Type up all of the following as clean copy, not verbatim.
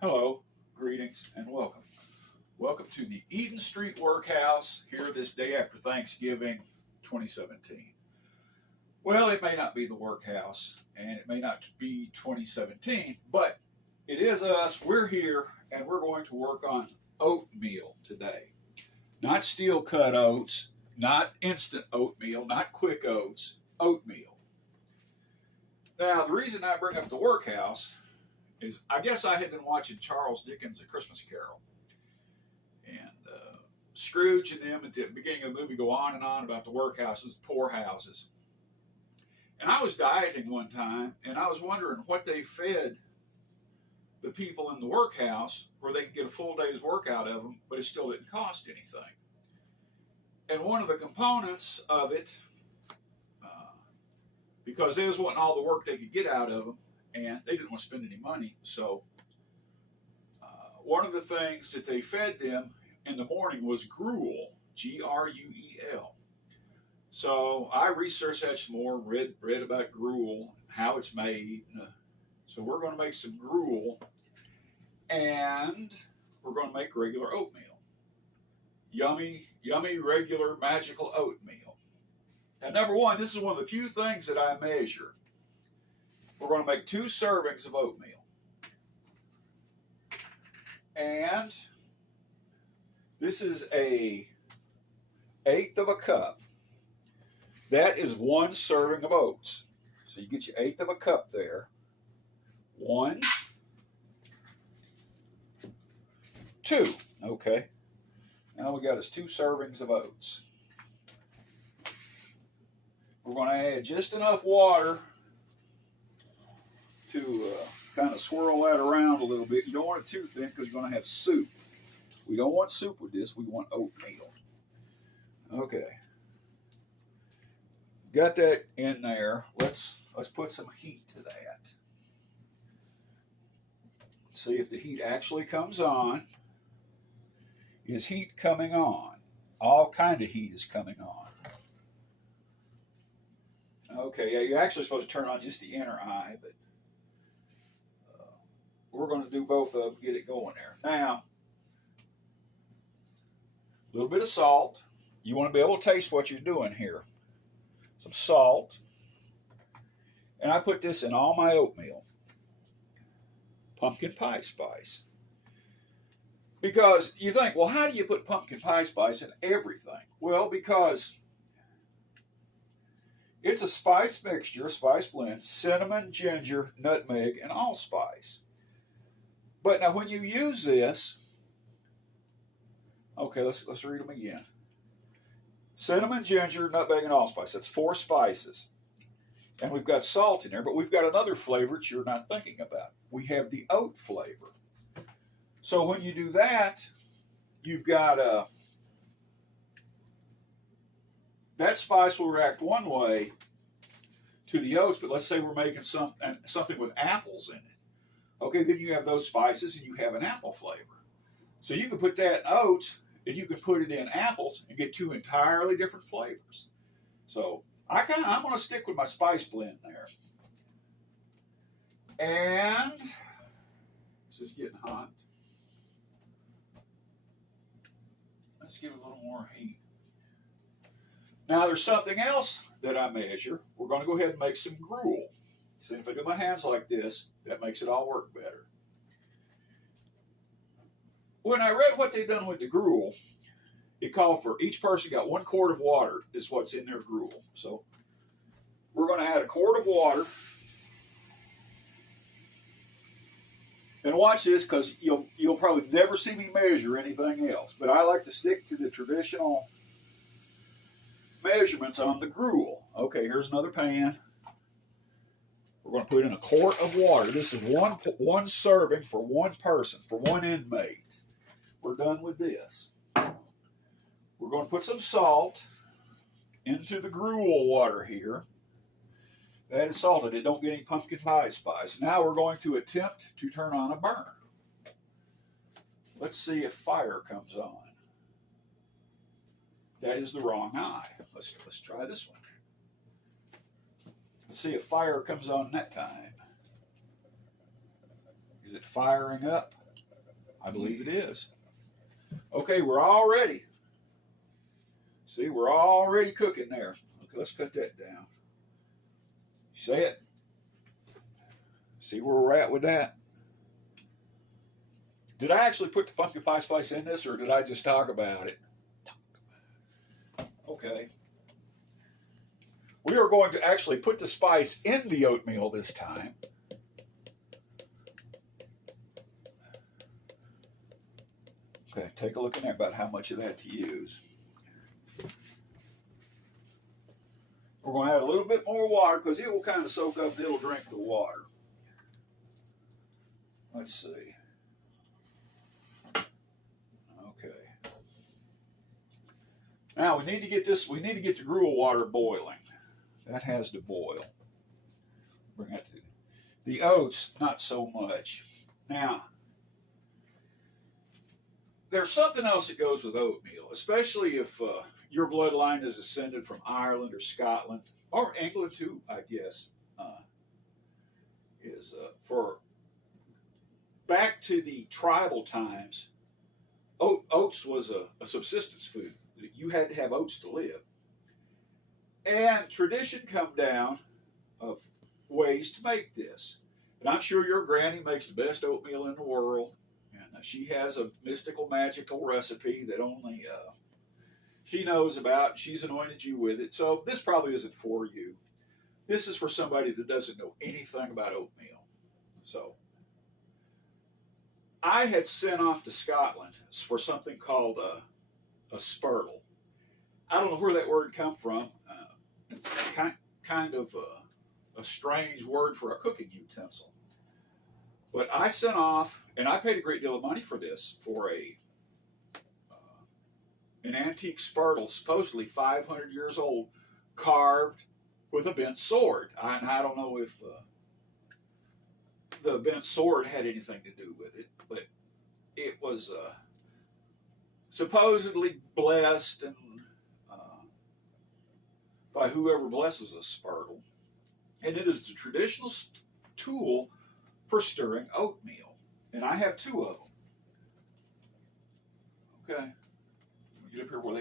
Hello, greetings, and welcome. Welcome to the Eden Street Workhouse here this day after Thanksgiving 2017. Well, it may not be the workhouse, and it may not be 2017, but it is us. We're here, and we're going to work on oatmeal today. Not steel cut oats, not instant oatmeal, not quick oats, oatmeal. Now, the reason I bring up the workhouse is I guess I had been watching Charles Dickens' A Christmas Carol. And Scrooge and them at the beginning of the movie go on and on about the workhouses, the poorhouses. And I was dieting one time, and I was wondering what they fed the people in the workhouse where they could get a full day's work out of them, but it still didn't cost anything. And one of the components of it, because they was wanting all the work they could get out of them, and they didn't want to spend any money. So one of the things that they fed them in the morning was gruel, Gruel. So I researched that some more, read about gruel, how it's made. So we're going to make some gruel, and we're going to make regular oatmeal. Yummy, yummy, regular, magical oatmeal. And number one, this is one of the few things that I measure. We're going to make 2 servings of oatmeal. And this is a 1/8 of a cup. That is 1 serving of oats. So you get your 1/8 of a cup there. 1, 2. Okay. Now we got us 2 servings of oats. We're going to add just enough water to kind of swirl that around a little bit. You don't want it too thin because you're going to have soup. We don't want soup with this. We want oatmeal. Okay. Got that in there. Let's put some heat to that. See if the heat actually comes on. Is heat coming on? All kind of heat is coming on. Okay, yeah, you're actually supposed to turn on just the inner eye, but we're going to do both of them, get it going there. Now, a little bit of salt. You want to be able to taste what you're doing here. Some salt. And I put this in all my oatmeal. Pumpkin pie spice. Because you think, well, how do you put pumpkin pie spice in everything? Well, because it's a spice mixture, a spice blend, cinnamon, ginger, nutmeg, and allspice. But now when you use this, okay, let's read them again. Cinnamon, ginger, nutmeg, and allspice. That's 4 spices. And we've got salt in there, but we've got another flavor that you're not thinking about. We have the oat flavor. So when you do that, you've got that spice will react one way to the oats, but let's say we're making something with apples in it. Okay, then you have those spices and you have an apple flavor. So you can put that in oats and you can put it in apples and get 2 entirely different flavors. So I'm going to stick with my spice blend there. And this is getting hot. Let's give it a little more heat. Now there's something else that I measure. We're going to go ahead and make some gruel. See, if I do my hands like this, that makes it all work better. When I read what they've done with the gruel, it called for each person got 1 quart of water is what's in their gruel. So we're going to add 1 quart of water. And watch this because you'll probably never see me measure anything else. But I like to stick to the traditional measurements on the gruel. Okay, here's another pan. We're going to put in 1 quart of water. This is one serving for 1 person, for 1 inmate. We're done with this. We're going to put some salt into the gruel water here. That is salted. It don't get any pumpkin pie spice. Now we're going to attempt to turn on a burner. Let's see if fire comes on. That is the wrong eye. Let's try this one. Let's see if fire comes on that time. Is it firing up? I believe it is. Okay, we're all ready. See, we're already cooking there. Okay, let's cut that down. See it? See where we're at with that? Did I actually put the pumpkin pie spice in this, or did I just talk about it? Okay. We are going to actually put the spice in the oatmeal this time. Okay, take a look in there about how much of that to use. We're going to add a little bit more water because it will kind of soak up and it'll drink the water. Let's see. Okay. Now we need to get the gruel water boiling. That has to boil. Bring that to the oats, not so much. Now, there's something else that goes with oatmeal, especially if your bloodline is ascended from Ireland or Scotland, or England too, I guess, for back to the tribal times, oats was a subsistence food. You had to have oats to live. And tradition come down of ways to make this. And I'm sure your granny makes the best oatmeal in the world. And she has a mystical, magical recipe that only she knows about. She's anointed you with it. So this probably isn't for you. This is for somebody that doesn't know anything about oatmeal. So I had sent off to Scotland for something called a spurtle. I don't know where that word come from. It's kind of a strange word for a cooking utensil. But I sent off, and I paid a great deal of money for this, for an antique spurtle, supposedly 500 years old, carved with a bent sword. I don't know if the bent sword had anything to do with it, but it was supposedly blessed and by whoever blesses a spurtle. And it is the traditional tool for stirring oatmeal. And I have two of them. Okay. Get up here where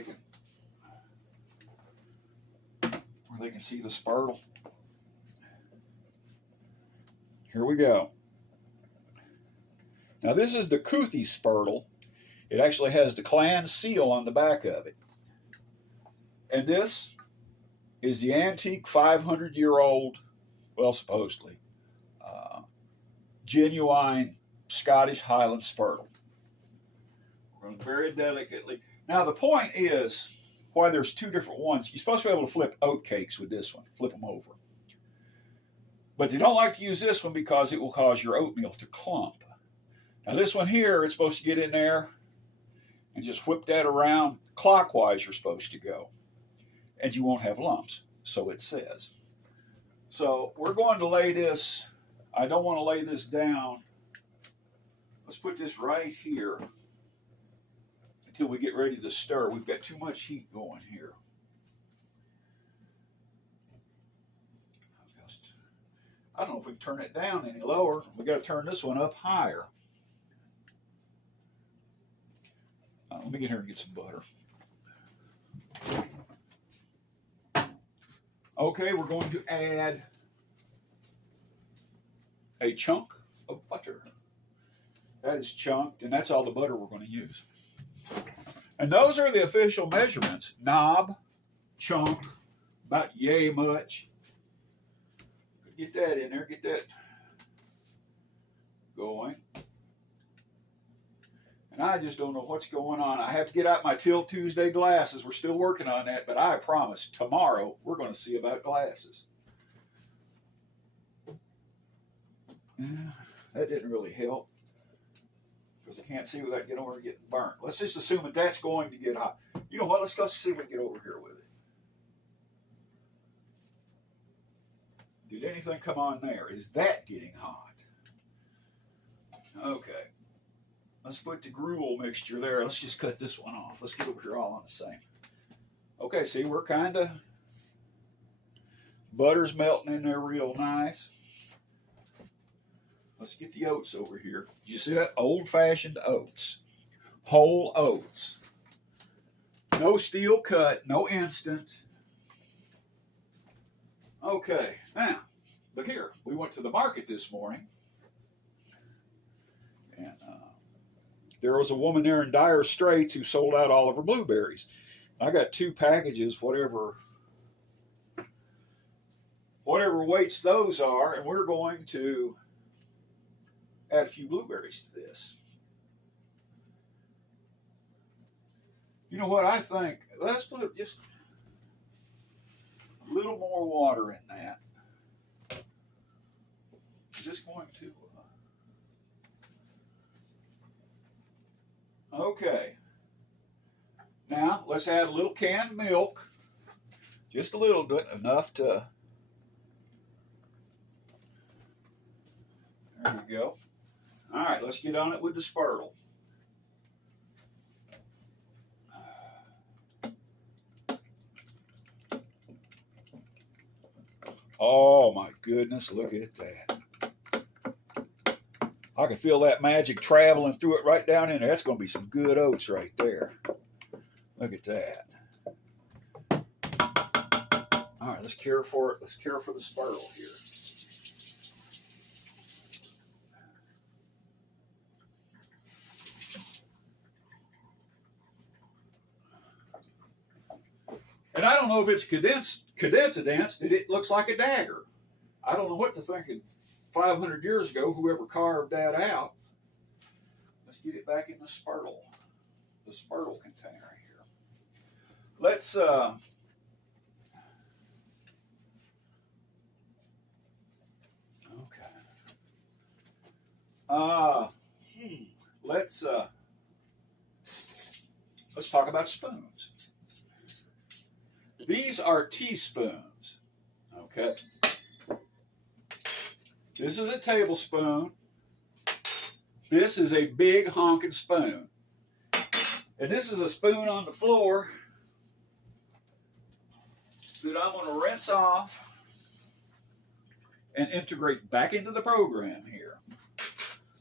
they can see the spurtle. Here we go. Now this is the Couthie spurtle. It actually has the clan seal on the back of it. And this is the antique 500-year-old, well, supposedly, genuine Scottish Highland spurtle. We're going to very delicately. Now the point is, why there's two different ones, you're supposed to be able to flip oat cakes with this one, flip them over. But they don't like to use this one because it will cause your oatmeal to clump. Now this one here, it's supposed to get in there and just whip that around clockwise you're supposed to go. And you won't have lumps, so it says. So we're going to lay this, I don't want to lay this down. Let's put this right here until we get ready to stir. We've got too much heat going here. I don't know if we can turn it down any lower. We got to turn this one up higher. Let me get here and get some butter. Okay, we're going to add a chunk of butter. That is chunked, and that's all the butter we're going to use. And those are the official measurements. Knob, chunk, about yay much. Get that in there, get that going. And I just don't know what's going on. I have to get out my Till Tuesday glasses. We're still working on that, but I promise tomorrow we're going to see about glasses. Yeah, that didn't really help because I can't see without getting over and getting burnt. Let's just assume that that's going to get hot. You know what? Let's go see if we can get over here with it. Did anything come on there? Is that getting hot? Okay. Let's put the gruel mixture there. Let's just cut this one off. Let's get over here all on the same. Okay, see, we're kind of, butter's melting in there real nice. Let's get the oats over here. You see that? Old-fashioned oats. Whole oats. No steel cut, no instant. Okay, now, look here. We went to the market this morning, and there was a woman there in dire straits who sold out all of her blueberries. I got 2 packages, whatever weights those are, and we're going to add a few blueberries to this. You know what I think? Let's put just a little more water in that. I'm just going to. Okay. Now let's add a little canned milk, just a little bit, enough to. There we go. All right, let's get on it with the spurtle. Oh my goodness, look at that. I can feel that magic traveling through it right down in there. That's going to be some good oats right there. Look at that. All right, let's care for it. Let's care for the spurtle here. And I don't know if it's coincidence that it looks like a dagger. I don't know what to think of 500 years ago, whoever carved that out. Let's get it back in the spurtle container here. Let's okay. Let's talk about spoons. These are teaspoons. Okay. This is a tablespoon. This is a big honking spoon. And this is a spoon on the floor that I'm going to rinse off and integrate back into the program here.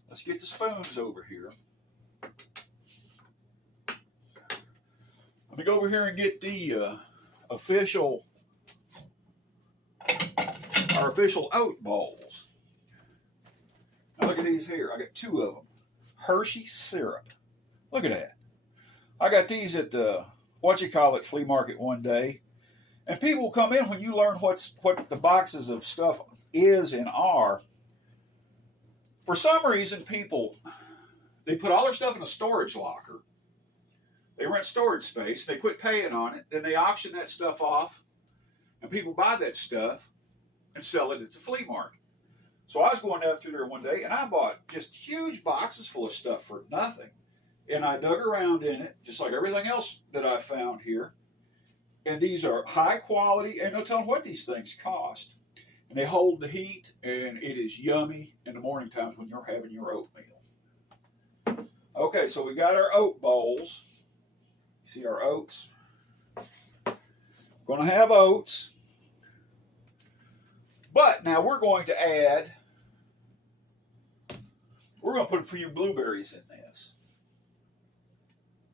Let's get the spoons over here. Let me go over here and get the our official oat bowls. Now look at these here. I got 2 of them. Hershey syrup. Look at that. I got these at the flea market one day. And people come in when you learn what the boxes of stuff is and are. For some reason, they put all their stuff in a storage locker. They rent storage space. They quit paying on it. Then they auction that stuff off. And people buy that stuff and sell it at the flea market. So I was going down through there one day, and I bought just huge boxes full of stuff for nothing. And I dug around in it, just like everything else that I found here. And these are high quality, and no telling what these things cost. And they hold the heat, and it is yummy in the morning times when you're having your oatmeal. Okay, so we got our oat bowls. See our oats? We're going to have oats. But now we're going to put a few blueberries in this.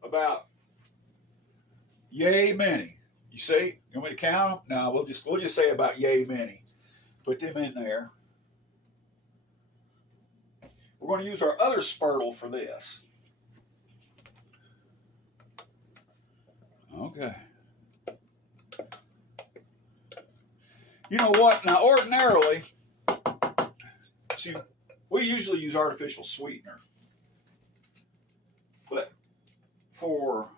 About yay many. You see? You want me to count them? No, we'll just say about yay many. Put them in there. We're going to use our other spurtle for this. Okay. You know what? Now, ordinarily, see, we usually use artificial sweetener. But for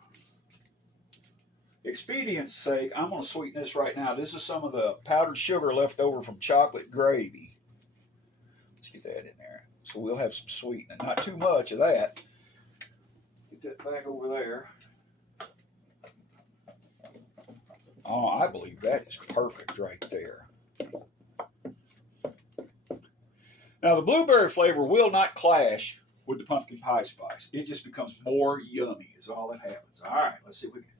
expedience sake, I'm going to sweeten this right now. This is some of the powdered sugar left over from chocolate gravy. Let's get that in there. So we'll have some sweetening. Not too much of that. Get that back over there. Oh, I believe that is perfect right there. Now, the blueberry flavor will not clash with the pumpkin pie spice. It just becomes more yummy is all that happens. All right, let's see if we can.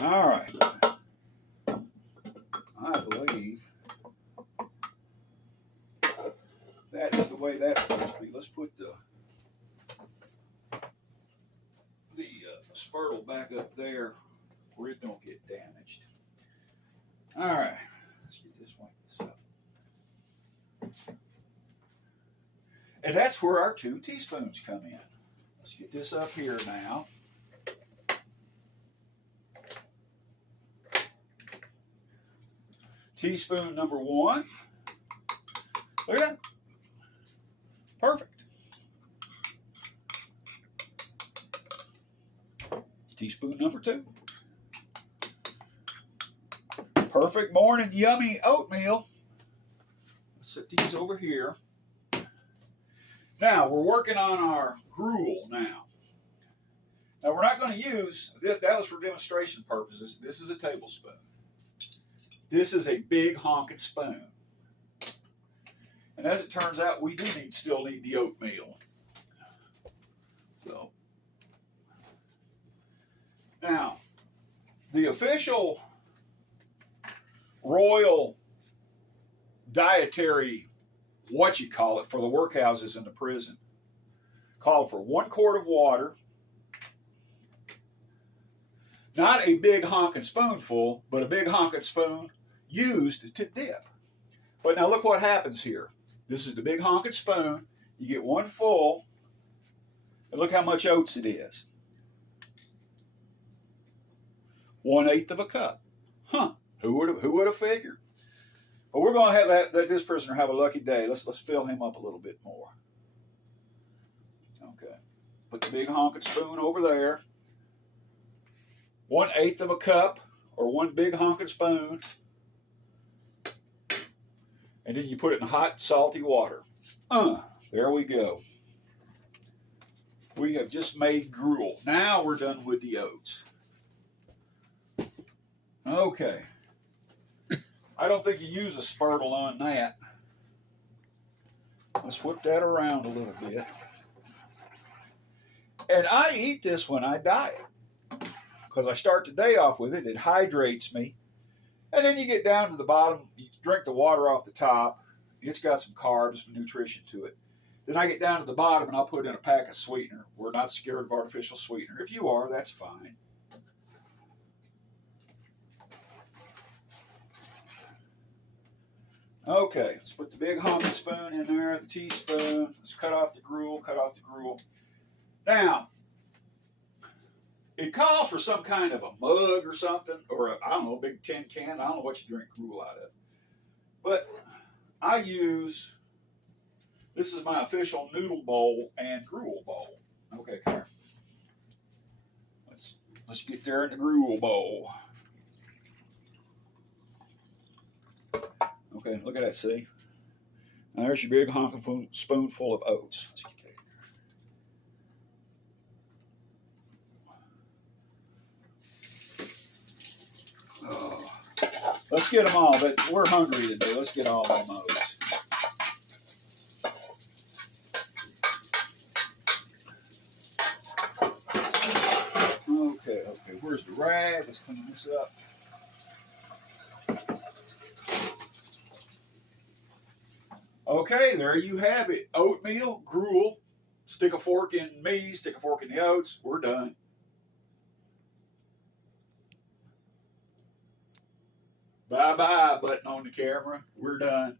All right. I believe that is the way that's supposed to be. Let's put the spurtle back up there where it don't get damaged. All right. Let's get this one. And that's where our 2 teaspoons come in. Let's get this up here now. Teaspoon number 1. Look at that. Perfect. Teaspoon number 2. Perfect morning yummy oatmeal. Let's set these over here. Now, we're working on our gruel now. Now, we're not going to use, that was for demonstration purposes. This is a tablespoon. This is a big honking spoon. And as it turns out, we do still need the oatmeal. So, now, the official royal dietary for the workhouses in the prison called for 1 quart of water, not a big honking spoonful, but a big honking spoon used to dip. But now look what happens here. This is the big honking spoon. You get 1 full, and look how much oats it is. 1/8 of a cup. Huh? Who would have figured? But we're going to have let this prisoner have a lucky day. Let's fill him up a little bit more. Okay. Put the big honking spoon over there. 1/8 of a cup, or 1 big honking spoon. And then you put it in hot, salty water. There we go. We have just made gruel. Now we're done with the oats. Okay. I don't think you use a spurtle on that. Let's whip that around a little bit. And I eat this when I diet, because I start the day off with it. It hydrates me. And then you get down to the bottom, you drink the water off the top. It's got some carbs, some nutrition to it. Then I get down to the bottom and I'll put in a pack of sweetener. We're not scared of artificial sweetener. If you are, that's fine. Okay, let's put the big honking spoon in there, the teaspoon. Let's cut off the gruel, Now, it calls for some kind of a mug or something, or I don't know, a big tin can. I don't know what you drink gruel out of. But I use, this is my official noodle bowl and gruel bowl. Okay, Karen. Let's get there in the gruel bowl. Okay, look at that, see? Now there's your big honking spoonful of oats. Let's get there. Oh. Let's get them all, but we're hungry today. Let's get all them oats. Okay, where's the rag? Let's clean this up. Okay, there you have it. Oatmeal, gruel. Stick a fork in me, stick a fork in the oats. We're done. Bye-bye button on the camera. We're done.